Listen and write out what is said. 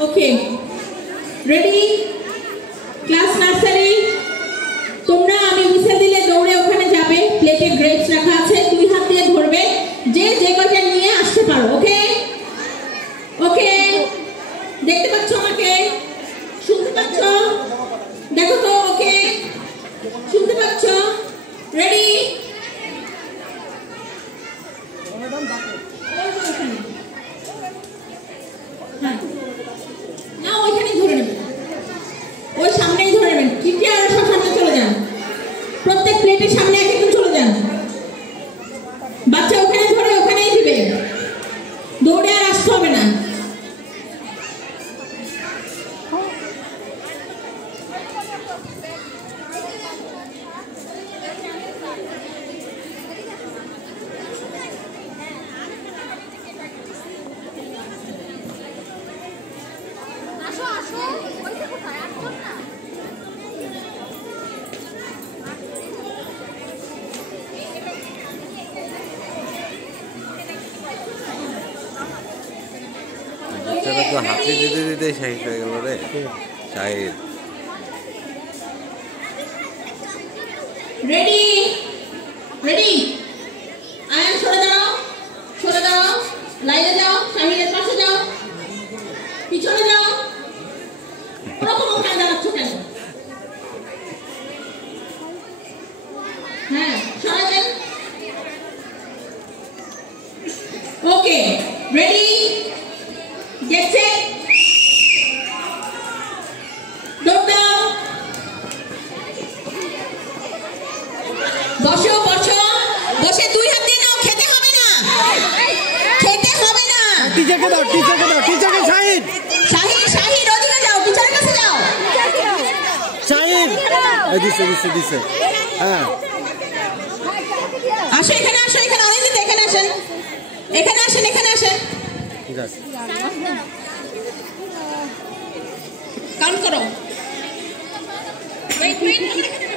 okay ready class nursery তোমরা আমি whistle দিলে দৌড়ে ওখানে যাবে প্লেটে গ্রেপস রাখা আছে দুই হাত দিয়ে ধরবে যে যে কয়টা নিয়ে আসতে পারো ওকে ওকে দেখতে পাচ্ছ আমাকে শুনতে পাচ্ছ দেখো তো ওকে শুনতে পাচ্ছ রেডি না ওইখানেই ধরে নেবেন ওই সামনেই ধরে নেবেন কিটি আর সব সামনে চলে যান প্রত্যেক প্লেটের সামনে এক একজন চলে যান বাচ্চা ওখানে ধরে ওখানেই দিবে দৌড়ে আর আসতে হবে না বাচ্চারা তো হাতে দিতে দিতে শেষ হয়ে গেল রে শাহিদ রেডি রেডি আয়ান সরে দাও লাইনে যাও শাহিদের পাশে যাও পিছনে যাও ওরকম ওখানে দাঁড়াচ্ছ কেন হ্যাঁ সরাবেন ওকে রেডি গেট সেট দৌড় দাও বসো বসে দুই হাত দিয়ে নাও খেতে হবে না টিচারকে দাও টিচারকে শাহিদ ওদিকে যাও টিচারের কাছে যাও শাহিদ দিছে হ্যাঁ আসো এখানে অনেক এখানে আসেন ঠিক আছে কাউন্ট করো ওয়েট